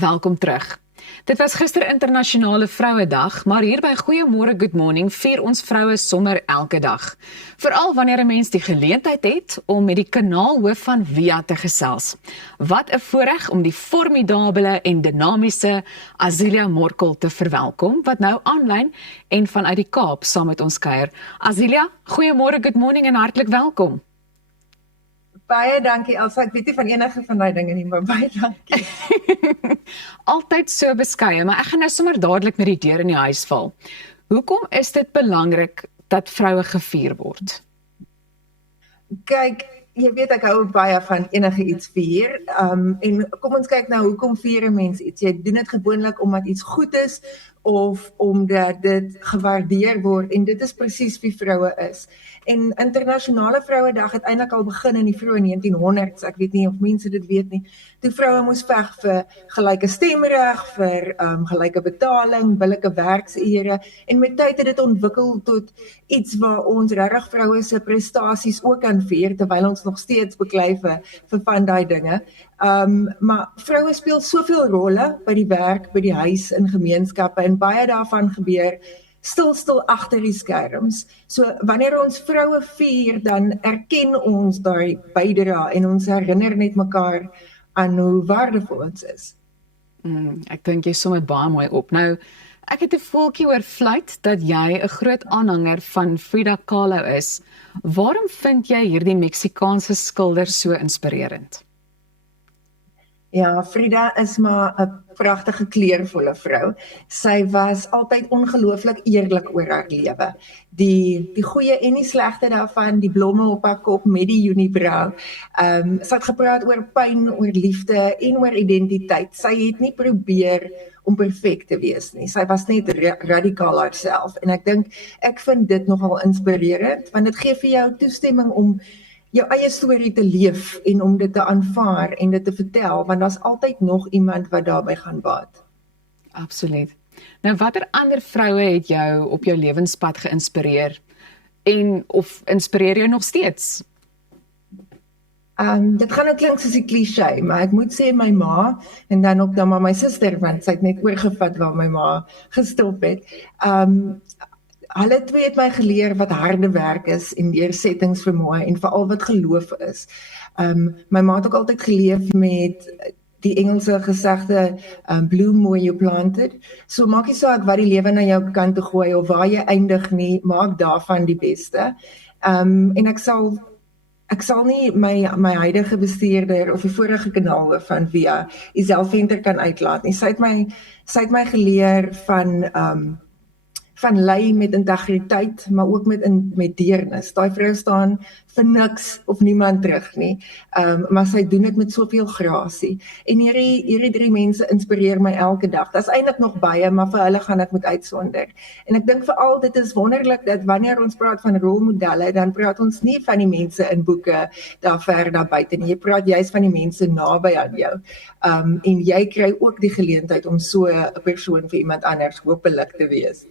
Welkom terug. Dit was gister internasionale Vrouedag, maar hier by Goeiemôre Good Morning vier ons vroue sommer elke dag. Veral wanneer 'n mens die geleentheid het om met die kanaalhoof van Via te gesels. Wat 'n voorreg om die formidabele en dinamiese Azilia Morkel te verwelkom, wat nou aanlyn en vanuit die Kaap saam met ons kuier. Azilia, Goeiemôre Good Morning en hartlik welkom. Baie dankie Elsa, ek weet nie van enige van daai dinge nie, maar baie dankie. Altyd so beskeie, maar ek gaan nou sommer dadelik met die deur in die huis val. Hoekom is dit belangrik dat vroue gevier word? Kyk, jy weet ek hou baie van enige iets vier, en kom ons kyk nou, hoekom vier 'n mens iets? Jy doen dit gewoonlik omdat iets goed is, of omdat dit gewaardeer word, en dit is presies wie vroue is. En internasionale Vrouedag het eintlik al begin in die vroeë 1900s, ek weet nie of mense dit weet nie, toe vroue moes veg vir gelyke stemreg, vir gelyke betaling, billike werksure, en met tyd het dit ontwikkel tot iets waar ons regtig vroue se prestasies ook kan vier, terwyl ons nog steeds beklei vir van daai dinge. Maar vroue speel soveel rolle by die werk, by die huis, in gemeenskappe, en baie daarvan gebeur stil agter die skerms. So wanneer ons vroue vier, dan erken ons daai bydra en ons herinner net mekaar aan hoe waardevol ons is. Ek dink jy som dit baie mooi op. Nou, ek het 'n voeltjie oor fluit dat jy 'n groot aanhanger van Frida Kahlo is. Waarom vind jy hierdie Meksikaanse skilder so inspirerend? Ja, Frida is maar 'n pragtige kleurvolle vrou. Sy was altyd ongelooflik eerlik oor haar lewe. Die goeie en die slegte daarvan, die blomme op haar kop met die unibrow. Sy het gepraat oor pyn, oor liefde en oor identiteit. Sy het nie probeer om perfek te wees nie. Sy was net radikaal haarself. En ek vind dit nogal inspirerend, want dit gee vir jou toestemming om jou eie storie te leef en om dit te aanvaar en dit te vertel, want daar's altyd nog iemand wat daarbey gaan baat. Absoluut. Nou, watter ander vroue het jou op jou lewenspad geïnspireer en of inspireer jou nog steeds? Dit gaan nou klink soos 'n cliché, maar ek moet sê my ma, en dan ook dan maar my suster, want sy het net oorgevat waar my ma gestop het. Hulle twee het my geleer wat harde werk is en deursettingsvermoë en veral wat geloof is. My ma het ook altyd geleef met die Engelse gesegde, bloom where you planted. So maak nie saak wat die lewe na jou kant toe gooi of waar jy eindig nie, maak daarvan die beste. En ek sal nie my huidige bestuurder of die vorige kanaalhoof van Via, Isel Venter, kan uitlaat nie. Sy het my geleer van lei met integriteit, maar ook met deernis. Daai vrou staan vir niks of niemand terug nie, maar sy doen dit met soveel grasie. En hierdie drie mense inspireer my elke dag. Daar's eintlik nog baie, maar vir hulle gaan ek moet uitsonder. En ek dink veral dit is wonderlik dat wanneer ons praat van rolmodelle, dan praat ons nie van die mense in boeke daar ver daar buite nie. Jy praat juist van die mense naby aan jou. En jy kry ook die geleentheid om so 'n persoon vir iemand anders hopelik te wees.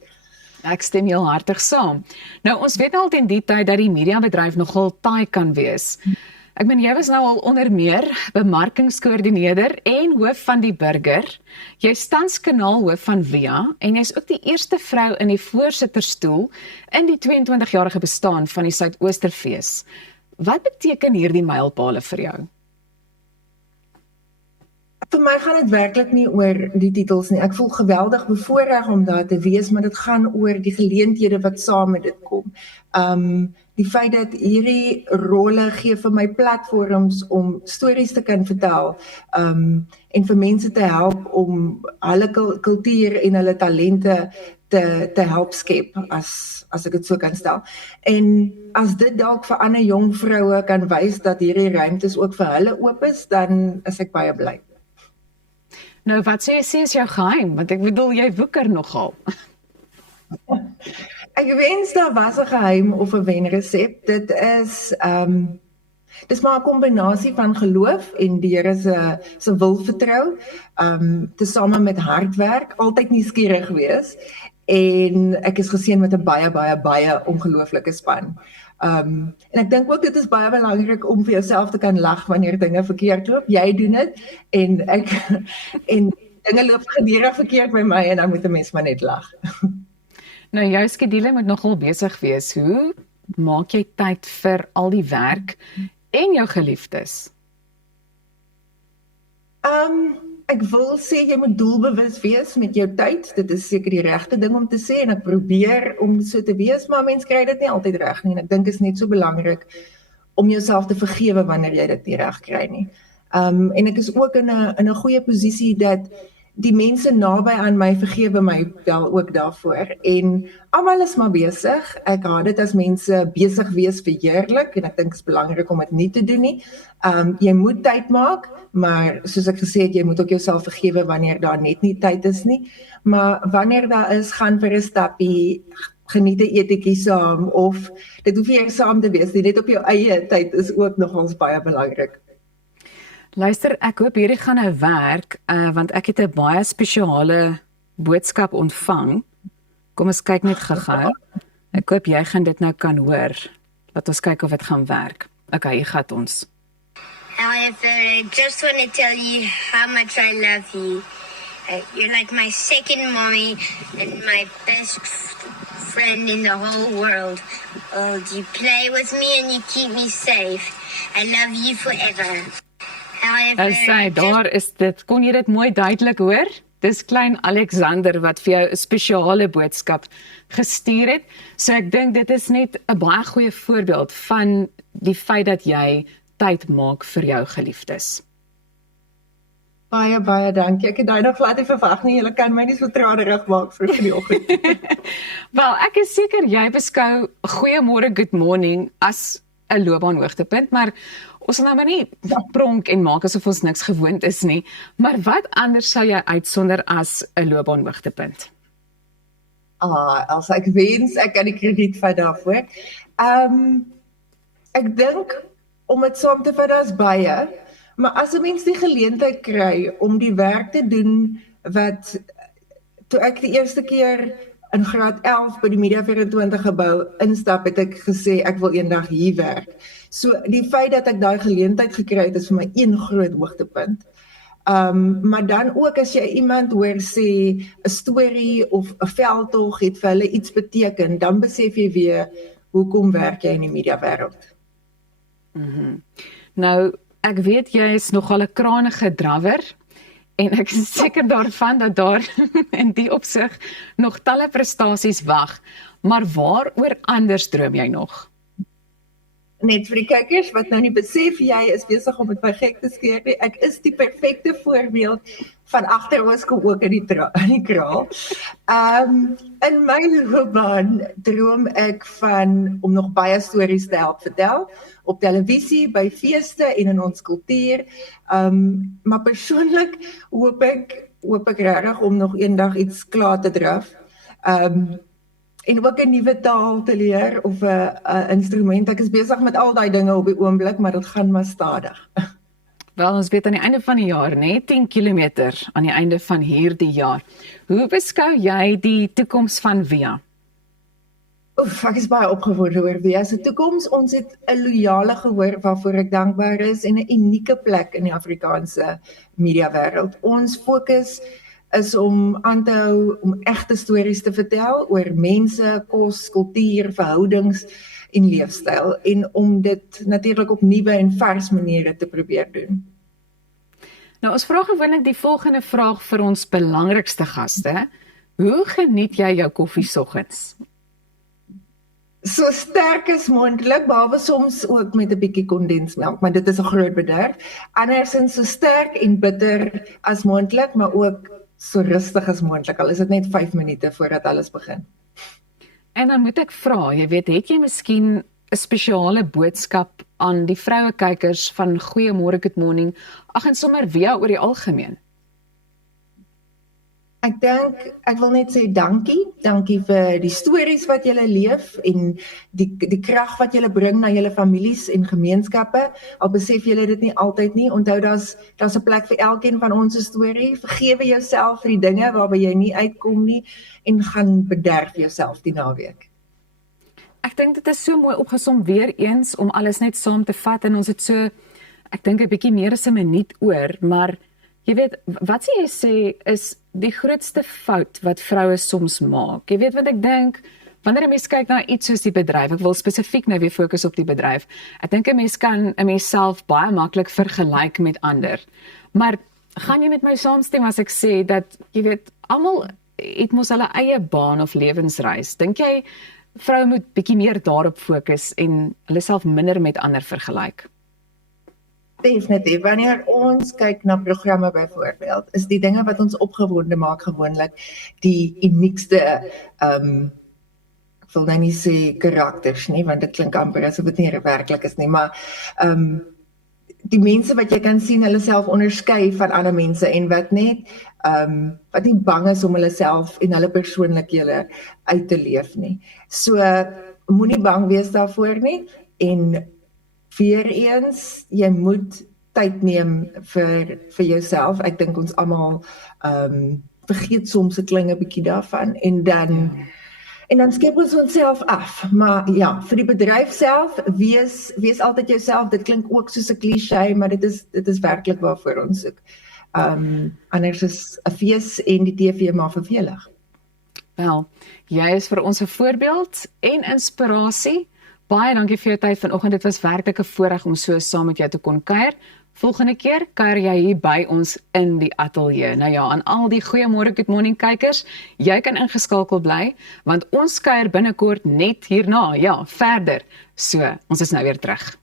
Ek stem heel hartig saam. Nou, ons weet al teen die tyd dat die mediabedryf nogal taai kan wees. Ek meen, jy was nou al onder meer bemarkingskoördineerder en hoof van die Burger. Jy's tans kanaalhoof van Via en jy's ook die eerste vrou in die voorsitterstoel in die 22-jarige bestaan van die Suidoosterfees. Wat beteken hierdie mylpale vir jou? Vir my gaan dit werklik nie oor die titels nie. Ek voel geweldig bevoorreg om daar te wees, maar dit gaan oor die geleenthede wat saam met dit kom. Die feit dat hierdie rolle gee vir my platforms om stories te kan vertel, en vir mense te help om hulle kultuur en hulle talente te help skep, as ek dit so kan stel. En as dit dalk vir ander jong vroue kan wys dat hierdie ruimtes ook vir hulle oop is, dan is ek baie bly. Nou, wat sê is jou geheim? Want ek bedoel, jy woeker nogal. Ek wens daar was 'n geheim of 'n wenresep. Dit is maar 'n kombinasie van geloof en die Here se wil vertrou, tesame met hard werk, altyd nuuskierig wees, en ek is geseën met 'n baie ongelooflike span. En ek dink ook dit is baie belangrik om vir jouself te kan lag wanneer dinge verkeerd loop. Jy doen dit en dinge loop gedurig verkeerd by my en dan moet 'n mens maar net lag. Nou jou skedule moet nogal besig wees. Hoe maak jy tyd vir al die werk en jou geliefdes? Ek wil sê jy moet doelbewus wees met jou tyd. Dit is seker die regte ding om te sê en ek probeer om so te wees, maar mens kry dit nie altyd reg nie en ek dink is net so belangrik om jouself te vergewe wanneer jy dit nie reg kry nie. En ek is ook in 'n goeie posisie dat die mense naby aan my vergewe my wel ook daarvoor en almal is maar besig. Ek haat dit as mense besig wees verheerlik en ek dink dit is belangrik om dit nie te doen nie. Jy moet tyd maak, maar soos ek gesê het, jy moet ook jouself vergewe wanneer daar net nie tyd is nie. Maar wanneer daar is, gaan vir 'n stappie, geniet 'n etetjie saam of dit hoef nie eers saam te wees nie, net op jou eie tyd is ook nogals baie belangrik. Luister, ek hoop hierdie gaan nou werk, want ek het 'n baie spesiale boodskap ontvang. Kom ons kyk net gou-gou. Ek hoop jy gaan dit nou kan hoor. Laat ons kyk of dit gaan werk. Okay, hier gaan ons. However, I just want to tell you how much I love you. You're like my second mommy and my best friend in the whole world. Oh, you play with me and you keep me safe. I love you forever. As sy, daar is dit. Kon jy dit mooi duidelik hoor? Dis klein Alexander wat vir jou 'n spesiale boodskap gestuur het. So ek dink dit is net 'n baie goeie voorbeeld van die feit dat jy tyd maak vir jou geliefdes. Baie dankie. Ek het daai nog glad nie verwag nie. Julle kan my nie so traderig maak vroeg in die oggend. Wel, ek is seker jy beskou goeiemôre, good morning as 'n loopbaanhoogtepunt, maar ons sal nou maar nie pronk en maak asof ons niks gewoond is nie. Maar wat anders sou jy uitsonder as 'n loopbaanhoogtepunt? As ek wens ek kan die krediet vat daarvoor. Ek dink om dit saam te vat, daar's baie, maar as 'n mens die geleentheid kry om die werk te doen wat toe ek die eerste keer in graad 11 by die Media 24 gebou instap, het ek gesê ek wil eendag hier werk. So die feit dat ek daai geleentheid gekry het is vir my een groot hoogtepunt. Maar dan ook as jy iemand hoor sê 'n storie of 'n veldtog het vir hulle iets beteken, dan besef jy weer hoekom werk jy in die media wêreld. Nou, ek weet jy is nogal 'n krangige drawer en ek is seker daarvan dat daar in die opsig nog talle prestasies wag, maar waaroor anders droom jy nog? Net vir die kykers wat nou nie besef jy is besig om met my gek te skeer nie. Ek is die perfekte voorbeeld van agteroorskool ook in die kraal. In my loopbaan droom ek van om nog baie stories te help vertel op televisie, by feeste en in ons kultuur. Maar persoonlik hoop ek regtig om nog eendag iets klaar te draf. En ook 'n nuwe taal te leer of 'n instrument. Ek is besig met al daai dinge op die oomblik, maar dit gaan maar stadig. Wel, ons weet aan die einde van die jaar, 10 kilometer aan die einde van hierdie jaar. Hoe beskou jy die toekoms van Via? Ek is baie opgewonde oor Via se toekoms. Ons het 'n loyale gehoor waarvoor ek dankbaar is en 'n unieke plek in die Afrikaanse media wêreld. Ons fokus is om aan te hou om egte stories te vertel oor mense, kos, kultuur, verhoudings en leefstyl en om dit natuurlik op nuwe en vars maniere te probeer doen. Nou, ons vra gewoonlik die volgende vraag vir ons belangrikste gaste. Hoe geniet jy jou koffie soggens? So sterk as moontlik, behalwe soms ook met 'n bietjie kondensmelk, maar dit is 'n groot bederf. Andersins so sterk en bitter as moontlik, maar ook so rustig as moontlik, al is dit net 5 minute voordat alles begin. En dan moet ek vra, jy weet, het jy miskien 'n spesiale boodskap aan die vroue kykers van Goeiemôre Good Morning, ag en sommer Via oor die algemeen? Ek dink, ek wil net sê dankie vir die stories wat julle leef en die krag wat julle bring na julle families en gemeenskappe, al besef julle dit nie altyd nie, onthou daar's 'n plek vir elkeen van ons storie, vergewe jouself vir die dinge waarby jy nie uitkom nie, en gaan bederf jouself die naweek. Ek dink dit is so mooi opgesom weer eens om alles net saam te vat en ons het so, ek dink 'n bietjie meer as 'n minuut oor, maar Jy weet, wat jy sê is die grootste fout wat vroue soms maak. Jy weet wat ek dink, wanneer 'n mens kyk na iets soos die bedryf, ek wil spesifiek nou weer fokus op die bedryf. Ek dink 'n mens kan 'n mens self baie maklik vergelyk met ander. Maar gaan jy met my saamstem as ek sê dat jy weet, almal het mos hulle eie baan of lewensreis. Dink jy vroue moet bietjie meer daarop fokus en hulle self minder met ander vergelyk? Definitief. Wanneer ons kyk na programme byvoorbeeld, is die dinge wat ons opgewonde maak gewoonlik die uniekste ek wil nou nie sê karakters nie, want dit klink amper asof dit nie werklik is nie, maar die mense wat jy kan sien hulle self onderskei van ander mense en wat net wat nie bang is om hulle self en hulle persoonlikhede uit te leef nie. So moenie bang wees daarvoor nie en weer eens, jy moet tyd neem vir jouself. Ek dink ons almal vergeet soms 'n klein bietjie daarvan en dan skep ons onsself af. Maar ja, vir die bedryf self, wees altyd jouself. Dit klink ook soos 'n cliché, maar dit is werklik waarvoor ons soek. Anders is 'n fees en die TV maar vervelig. Wel, jy is vir ons 'n voorbeeld en inspirasie. Baie dankie vir jou tyd vanoggend. Dit was werklik 'n voorreg om so saam met jou te kon kuier. Volgende keer kuier jy hier by ons in die ateljee. Nou ja, aan al die goeiemôre Good Morning kykers, jy kan ingeskakel bly, want ons kuier binnekort net hierna, ja, verder. So, ons is nou weer terug.